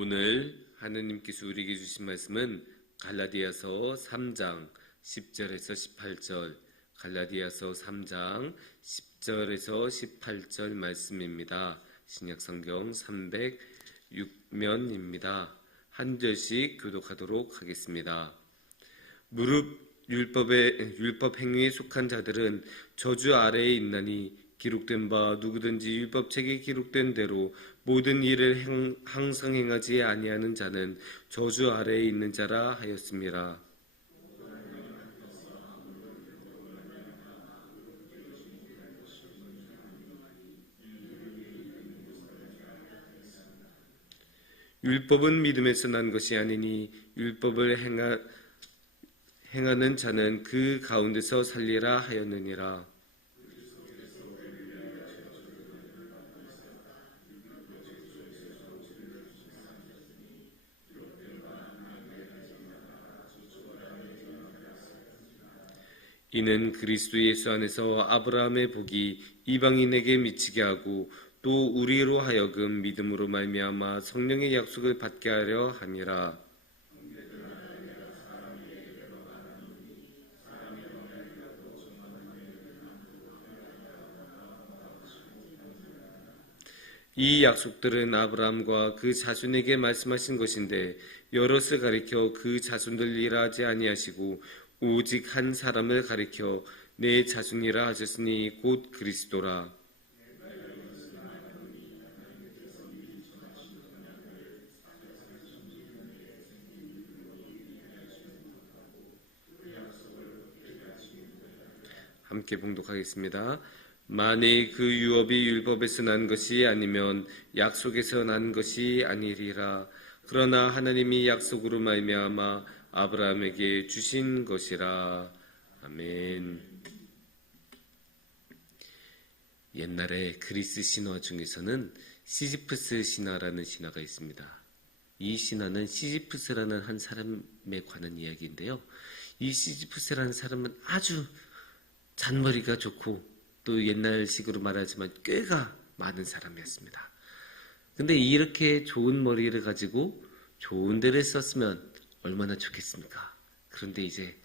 오늘 하느님께서 우리에게 주신 말씀은 갈라디아서 3장 10절에서 18절, 갈라디아서 3장 10절에서 18절 말씀입니다. 신약성경 306면입니다. 한 절씩 교독하도록 하겠습니다. 무릇 율법 행위에 속한 자들은 저주 아래에 있나니 기록된 바 누구든지 율법책에 기록된 대로 모든 일을 항상 행하지 아니하는 자는 저주 아래에 있는 자라 하였습니다. 율법은 믿음에서 난 것이 아니니 율법을 행하는 자는 그 가운데서 살리라 하였느니라. 이는 그리스도 예수 안에서 아브라함의 복이 이방인에게 미치게 하고 또 우리로 하여금 믿음으로 말미암아 성령의 약속을 받게 하려 함이라. 이 약속들은 아브라함과 그 자손에게 말씀하신 것인데 여럿을 가리켜 그 자손들이라 하지 아니하시고 오직 한 사람을 가리켜 내 자손이라 하셨으니 곧 그리스도라. 함께 봉독하겠습니다. 만일 그 유업이 율법에서 난 것이 아니면 약속에서 난 것이 아니리라. 그러나 하나님이 약속으로 말미암아 아브라함에게 주신 것이라. 아멘. 옛날에 그리스 신화 중에서는 시지프스 신화라는 신화가 있습니다. 이 신화는 시지프스라는 한 사람에 관한 이야기인데요. 이 시지프스라는 사람은 아주 잔머리가 좋고 또 옛날식으로 말하지만 꾀가 많은 사람이었습니다. 근데 이렇게 좋은 머리를 가지고 좋은 데를 썼으면 얼마나 좋겠습니까? 그런데 이제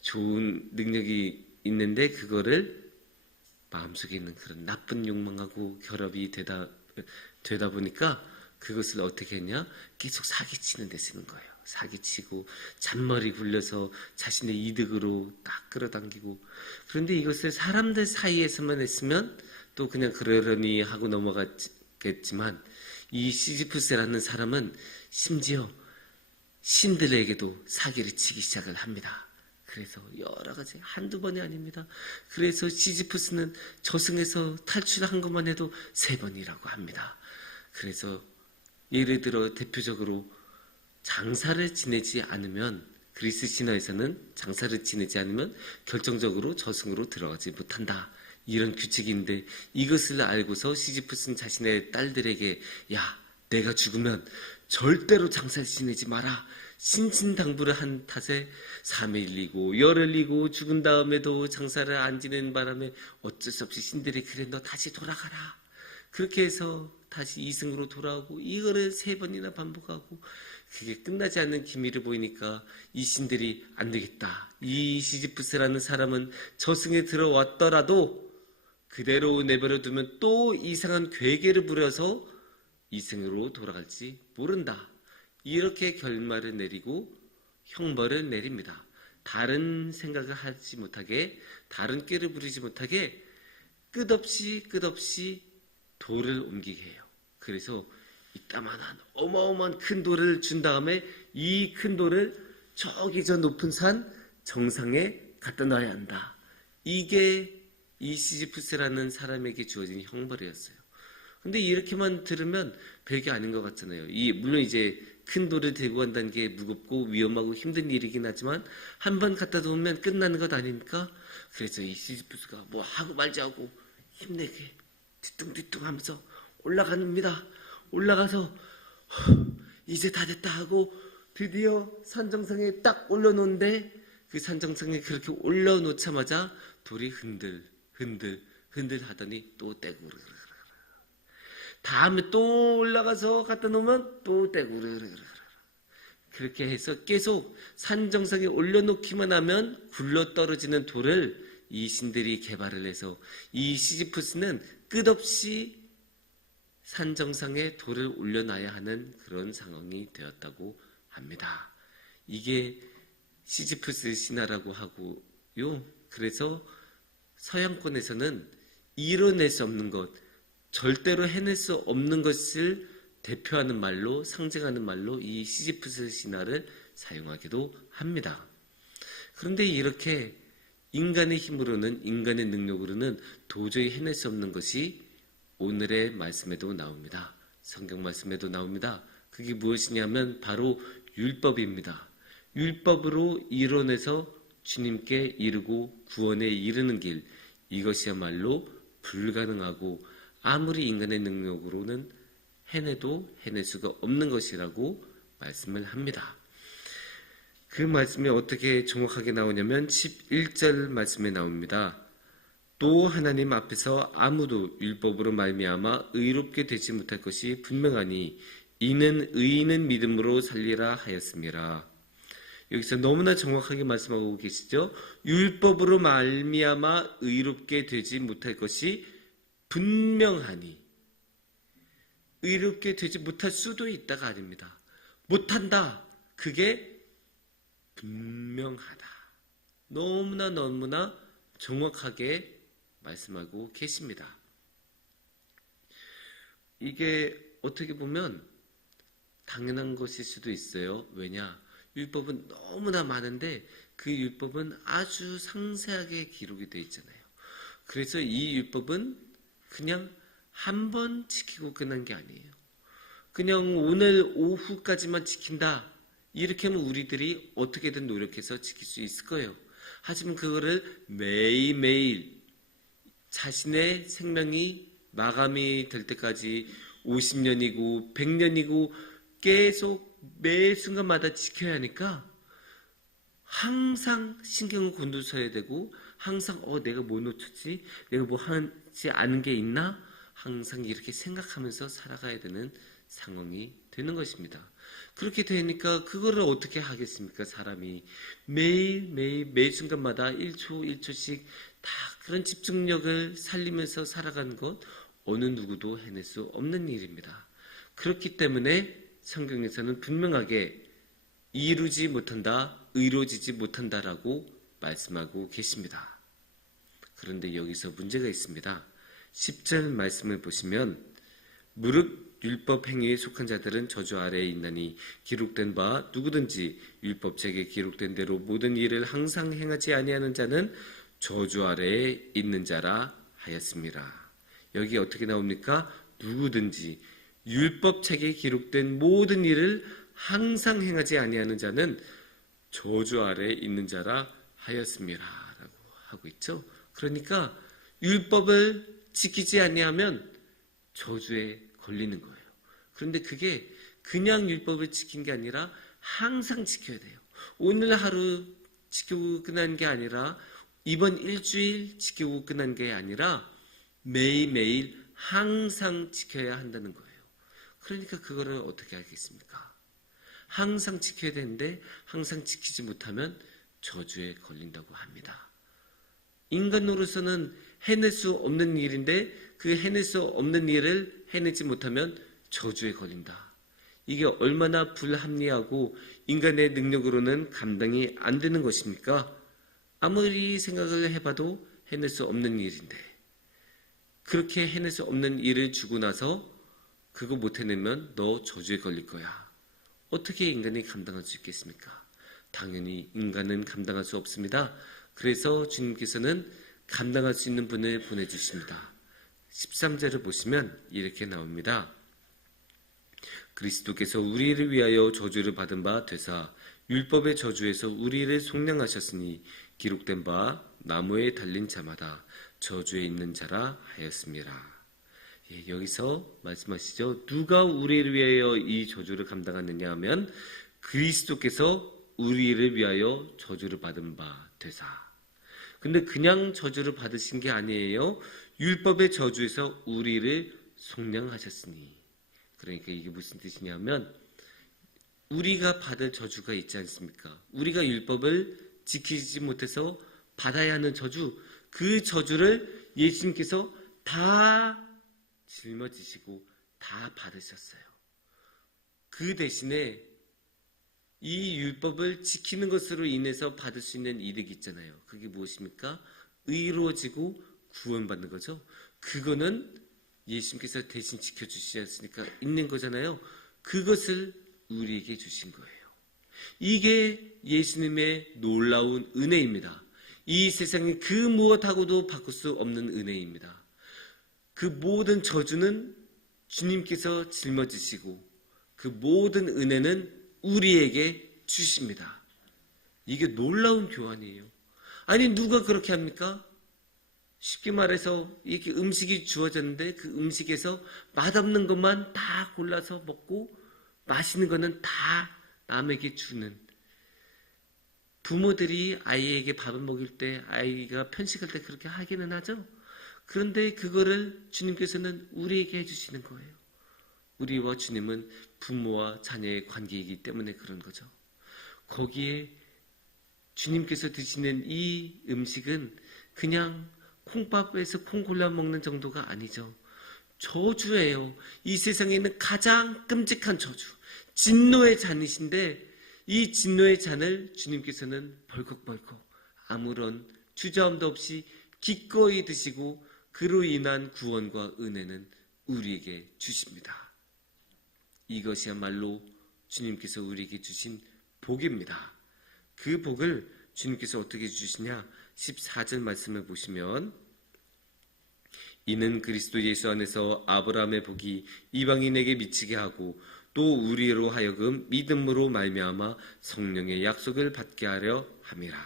좋은 능력이 있는데 그거를 마음속에 있는 그런 나쁜 욕망하고 결합이 되다 보니까 그것을 어떻게 했냐? 계속 사기치는 데 쓰는 거예요. 사기치고 잔머리 굴려서 자신의 이득으로 딱 끌어당기고. 그런데 이것을 사람들 사이에서만 했으면 또 그냥 그러려니 하고 넘어갔겠지만 이 시지프스라는 사람은 심지어 신들에게도 사기를 치기 시작을 합니다. 그래서 여러 가지 한두 번이 아닙니다. 그래서 시지프스는 저승에서 탈출한 것만 해도 3번이라고 합니다. 그래서 예를 들어 대표적으로 장사를 지내지 않으면, 그리스 신화에서는 장사를 지내지 않으면 결정적으로 저승으로 들어가지 못한다. 이런 규칙인데 이것을 알고서 시지프스는 자신의 딸들에게 야, 내가 죽으면 절대로 장사를 지내지 마라. 신신당부를 한 탓에 3일 일리고 열흘 일리고 죽은 다음에도 장사를 안 지내는 바람에 어쩔 수 없이 신들이 그래 너 다시 돌아가라. 그렇게 해서 다시 이승으로 돌아오고 이거를 3번이나 반복하고 그게 끝나지 않는 기미를 보이니까 이 신들이 안 되겠다. 이 시지프스라는 사람은 저승에 들어왔더라도 그대로 내버려 두면 또 이상한 괴계를 부려서 이승으로 돌아갈지 모른다. 이렇게 결말을 내리고 형벌을 내립니다. 다른 생각을 하지 못하게, 다른 꾀를 부리지 못하게 끝없이 돌을 옮기게 해요. 그래서 이따만한 어마어마한 큰 돌을 준 다음에 이 큰 돌을 저기 저 높은 산 정상에 갖다 놔야 한다. 이게 이 시지프스라는 사람에게 주어진 형벌이었어요. 근데 이렇게만 들으면 별게 아닌 것 같잖아요. 물론 이제 큰 돌을 들고 간다는 게 무겁고 위험하고 힘든 일이긴 하지만 한 번 갖다 놓으면 끝나는 것 아닙니까? 그래서 이 시지프스가 뭐 하고 말지 하고 힘내게 뒤뚱뒤뚱 하면서 올라갑니다. 올라가서 이제 다 됐다 하고 드디어 산정상에 딱 올려놓는데 그 산정상에 그렇게 올려놓자마자 돌이 흔들 하더니 또 떼고 다음에 또 올라가서 갖다 놓으면 또 떼고 그렇게 해서 계속 산 정상에 올려놓기만 하면 굴러 떨어지는 돌을 이 신들이 개발을 해서 이 시지프스는 끝없이 산 정상에 돌을 올려놔야 하는 그런 상황이 되었다고 합니다. 이게 시지프스 신화라고 하고요. 그래서 서양권에서는 이뤄낼 수 없는 것, 절대로 해낼 수 없는 것을 대표하는 말로, 상징하는 말로 이 시지프스 신화를 사용하기도 합니다. 그런데 이렇게 인간의 힘으로는, 인간의 능력으로는 도저히 해낼 수 없는 것이 오늘의 말씀에도 나옵니다. 성경 말씀에도 나옵니다. 그게 무엇이냐면 바로 율법입니다. 율법으로 이뤄내서 주님께 이르고 구원에 이르는 길, 이것이야말로 불가능하고 아무리 인간의 능력으로는 해내도 해낼 수가 없는 것이라고 말씀을 합니다. 그 말씀이 어떻게 정확하게 나오냐면 11절 말씀에 나옵니다. 또 하나님 앞에서 아무도 율법으로 말미암아 의롭게 되지 못할 것이 분명하니 이는 의인은 믿음으로 살리라 하였습니다. 여기서 너무나 정확하게 말씀하고 계시죠. 율법으로 말미암아 의롭게 되지 못할 것이 분명하니, 의롭게 되지 못할 수도 있다가 아닙니다. 못한다. 그게 분명하다. 너무나 정확하게 말씀하고 계십니다. 이게 어떻게 보면 당연한 것일 수도 있어요. 왜냐? 율법은 너무나 많은데 그 율법은 아주 상세하게 기록이 되어 있잖아요. 그래서 이 율법은 그냥 한 번 지키고 끝난 게 아니에요. 그냥 오늘 오후까지만 지킨다. 이렇게 하면 우리들이 어떻게든 노력해서 지킬 수 있을 거예요. 하지만 그거를 매일매일 자신의 생명이 마감이 될 때까지 50년이고 100년이고 계속 매 순간마다 지켜야 하니까 항상 신경을 곤두서야 되고 항상 내가 뭐 놓쳤지? 내가 뭐 하지 않은 게 있나? 항상 이렇게 생각하면서 살아가야 되는 상황이 되는 것입니다. 그렇게 되니까 그거를 어떻게 하겠습니까? 사람이 매일매일 매 순간마다 1초 1초씩 다 그런 집중력을 살리면서 살아가는 것 어느 누구도 해낼 수 없는 일입니다. 그렇기 때문에 성경에서는 분명하게 이루지 못한다, 이루어지지 못한다라고 말씀하고 계십니다. 그런데 여기서 문제가 있습니다. 10절 말씀을 보시면 무릇 율법 행위에 속한 자들은 저주 아래에 있나니 기록된 바 누구든지 율법책에 기록된 대로 모든 일을 항상 행하지 아니하는 자는 저주 아래에 있는 자라 하였습니다. 여기 어떻게 나옵니까? 누구든지 율법책에 기록된 모든 일을 항상 행하지 아니하는 자는 저주 아래에 있는 자라 하였습니다. 라고 하고 있죠. 그러니까 율법을 지키지 아니하면 저주에 걸리는 거예요. 그런데 그게 그냥 율법을 지킨 게 아니라 항상 지켜야 돼요. 오늘 하루 지키고 끝난 게 아니라 이번 일주일 지키고 끝난 게 아니라 매일매일 항상 지켜야 한다는 거예요. 그러니까 그거를 어떻게 하겠습니까? 항상 지켜야 되는데 항상 지키지 못하면 저주에 걸린다고 합니다. 인간으로서는 해낼 수 없는 일인데 그 해낼 수 없는 일을 해내지 못하면 저주에 걸린다. 이게 얼마나 불합리하고 인간의 능력으로는 감당이 안 되는 것입니까? 아무리 생각을 해봐도 해낼 수 없는 일인데 그렇게 해낼 수 없는 일을 주고 나서 그거 못 해내면 너 저주에 걸릴 거야. 어떻게 인간이 감당할 수 있겠습니까? 당연히 인간은 감당할 수 없습니다. 그래서 주님께서는 감당할 수 있는 분을 보내주십니다. 13절을 보시면 이렇게 나옵니다. 그리스도께서 우리를 위하여 저주를 받은 바 되사 율법의 저주에서 우리를 속량하셨으니 기록된 바 나무에 달린 자마다 저주에 있는 자라 하였습니다. 여기서 말씀하시죠. 누가 우리를 위하여 이 저주를 감당하느냐 하면 그리스도께서 우리를 위하여 저주를 받은 바 되사. 근데 그냥 저주를 받으신 게 아니에요. 율법의 저주에서 우리를 속량하셨으니. 그러니까 이게 무슨 뜻이냐면 우리가 받을 저주가 있지 않습니까? 우리가 율법을 지키지 못해서 받아야 하는 저주, 그 저주를 예수님께서 다 짊어지시고 다 받으셨어요. 그 대신에 이 율법을 지키는 것으로 인해서 받을 수 있는 이득이 있잖아요. 그게 무엇입니까? 의로워지고 구원받는 거죠. 그거는 예수님께서 대신 지켜주시지 않습니까? 있는 거잖아요. 그것을 우리에게 주신 거예요. 이게 예수님의 놀라운 은혜입니다. 이 세상에 그 무엇하고도 바꿀 수 없는 은혜입니다. 그 모든 저주는 주님께서 짊어지시고 그 모든 은혜는 우리에게 주십니다. 이게 놀라운 교환이에요. 아니 누가 그렇게 합니까? 쉽게 말해서 이렇게 음식이 주어졌는데 그 음식에서 맛없는 것만 다 골라서 먹고 맛있는 거는 다 남에게 주는, 부모들이 아이에게 밥을 먹일 때 아이가 편식할 때 그렇게 하기는 하죠. 그런데 그거를 주님께서는 우리에게 해주시는 거예요. 우리와 주님은 부모와 자녀의 관계이기 때문에 그런 거죠. 거기에 주님께서 드시는 이 음식은 그냥 콩밥에서 콩 골라 먹는 정도가 아니죠. 저주예요. 이 세상에 있는 가장 끔찍한 저주, 진노의 잔이신데 이 진노의 잔을 주님께서는 벌컥벌컥 아무런 주저함도 없이 기꺼이 드시고 그로 인한 구원과 은혜는 우리에게 주십니다. 이것이야말로 주님께서 우리에게 주신 복입니다. 그 복을 주님께서 어떻게 주시냐? 14절 말씀을 보시면 이는 그리스도 예수 안에서 아브라함의 복이 이방인에게 미치게 하고 또 우리로 하여금 믿음으로 말미암아 성령의 약속을 받게 하려 함이라.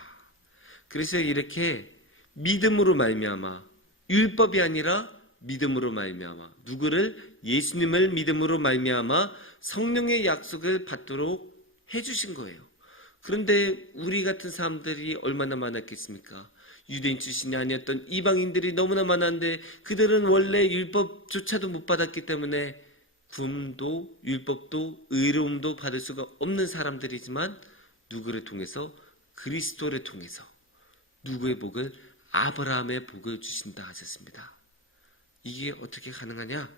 그래서 이렇게 믿음으로 말미암아, 율법이 아니라 믿음으로 말미암아, 누구를? 예수님을 믿음으로 말미암아 성령의 약속을 받도록 해주신 거예요. 그런데 우리 같은 사람들이 얼마나 많았겠습니까? 유대인 출신이 아니었던 이방인들이 너무나 많았는데 그들은 원래 율법조차도 못 받았기 때문에 구원도 율법도 의로움도 받을 수가 없는 사람들이지만 누구를 통해서? 그리스도를 통해서 누구의 복을? 아브라함의 복을 주신다 하셨습니다. 이게 어떻게 가능하냐?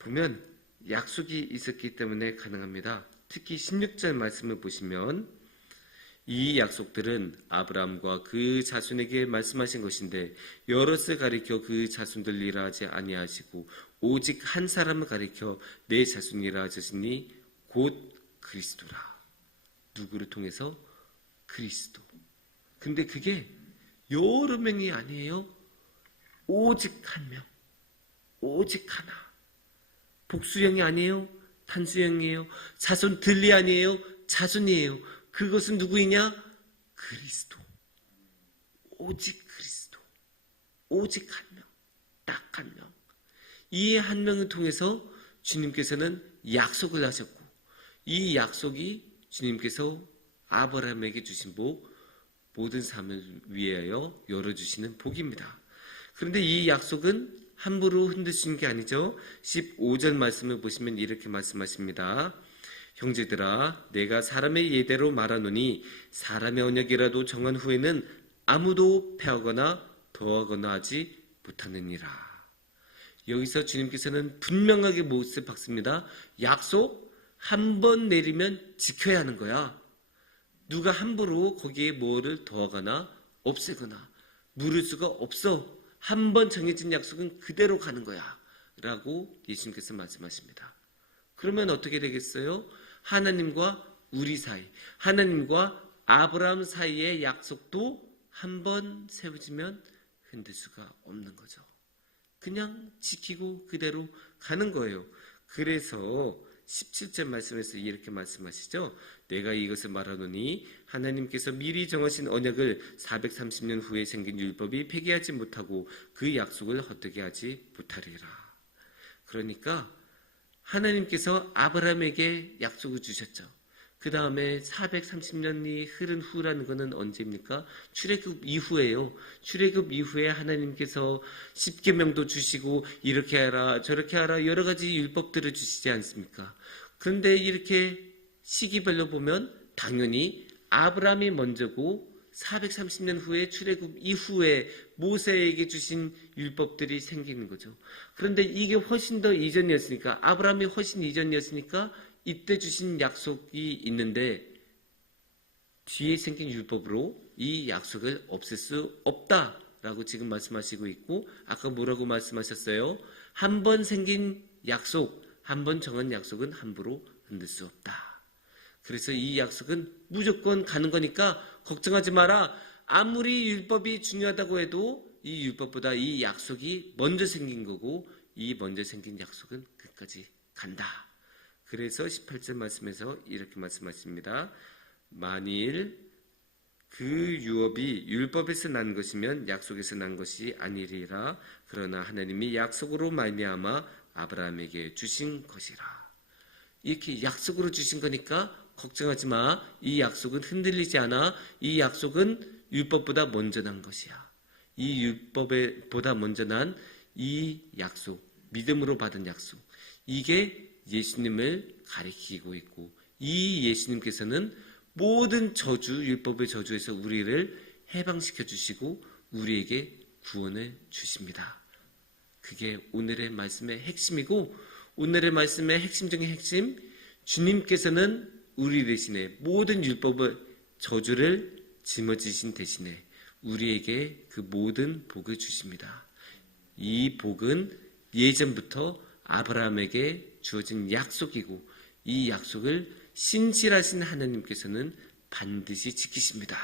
보면 약속이 있었기 때문에 가능합니다. 특히 16절 말씀을 보시면 이 약속들은 아브라함과 그 자손에게 말씀하신 것인데 여럿을 가리켜 그 자손들이라 하지 아니하시고 오직 한 사람을 가리켜 내 자손이라 하셨으니 곧 그리스도라. 누구를 통해서? 그리스도. 근데 그게 여러 명이 아니에요. 오직 한 명. 오직 하나. 복수형이 아니에요. 단수형이에요. 자손들이 아니에요. 자손이에요. 그것은 누구이냐? 그리스도. 오직 그리스도. 오직 한 명. 딱 한 명. 이 한 명을 통해서 주님께서는 약속을 하셨고 이 약속이 주님께서 아브라함에게 주신 복, 모든 삶을 위하여 열어주시는 복입니다. 그런데 이 약속은 함부로 흔드시는 게 아니죠. 15절 말씀을 보시면 이렇게 말씀하십니다. 형제들아, 내가 사람의 예대로 말하노니 사람의 언약이라도 정한 후에는 아무도 패하거나 더하거나 하지 못하느니라. 여기서 주님께서는 분명하게 못을 박습니다. 약속 한 번 내리면 지켜야 하는 거야. 누가 함부로 거기에 뭐를 더하거나 없애거나 물을 수가 없어. 한 번 정해진 약속은 그대로 가는 거야 라고 예수님께서 말씀하십니다. 그러면 어떻게 되겠어요? 하나님과 우리 사이, 하나님과 아브라함 사이의 약속도 한 번 세워지면 흔들 수가 없는 거죠. 그냥 지키고 그대로 가는 거예요. 그래서 17절 말씀에서 이렇게 말씀하시죠. 내가 이것을 말하노니 하나님께서 미리 정하신 언약을 430년 후에 생긴 율법이 폐기하지 못하고 그 약속을 헛되게 하지 못하리라. 그러니까 하나님께서 아브라함에게 약속을 주셨죠. 그 다음에 430년이 흐른 후라는 것은 언제입니까? 출애굽 이후에요. 출애굽 이후에 하나님께서 십계명도 주시고 이렇게 하라 저렇게 하라 여러 가지 율법들을 주시지 않습니까? 그런데 이렇게 시기별로 보면 당연히 아브라함이 먼저고 430년 후에 출애굽 이후에 모세에게 주신 율법들이 생기는 거죠. 그런데 이게 훨씬 더 이전이었으니까 아브라함이 훨씬 이전이었으니까 이때 주신 약속이 있는데 뒤에 생긴 율법으로 이 약속을 없앨 수 없다라고 지금 말씀하시고 있고 아까 뭐라고 말씀하셨어요? 한 번 생긴 약속, 한 번 정한 약속은 함부로 흔들 수 없다. 그래서 이 약속은 무조건 가는 거니까 걱정하지 마라. 아무리 율법이 중요하다고 해도 이 율법보다 이 약속이 먼저 생긴 거고 이 먼저 생긴 약속은 끝까지 간다. 그래서 18절 말씀에서 이렇게 말씀하십니다. 만일 그 유업이 율법에서 난 것이면 약속에서 난 것이 아니리라. 그러나 하나님이 약속으로 말미암아 아브라함에게 주신 것이라. 이렇게 약속으로 주신 거니까 걱정하지 마. 이 약속은 흔들리지 않아. 이 약속은 율법보다 먼저 난 것이야. 이 율법보다 먼저 난 이 약속, 믿음으로 받은 약속. 이게 예수님을 가리키고 있고 이 예수님께서는 모든 저주, 율법의 저주에서 우리를 해방시켜 주시고 우리에게 구원을 주십니다. 그게 오늘의 말씀의 핵심이고 오늘의 말씀의 핵심 중의 핵심, 주님께서는 우리 대신에 모든 율법의 저주를 짊어지신 대신에 우리에게 그 모든 복을 주십니다. 이 복은 예전부터 아브라함에게 주어진 약속이고 이 약속을 신실하신 하나님께서는 반드시 지키십니다.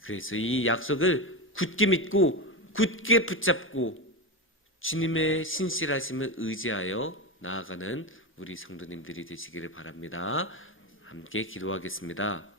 그래서 이 약속을 굳게 믿고 굳게 붙잡고 주님의 신실하심을 의지하여 나아가는 우리 성도님들이 되시기를 바랍니다. 함께 기도하겠습니다.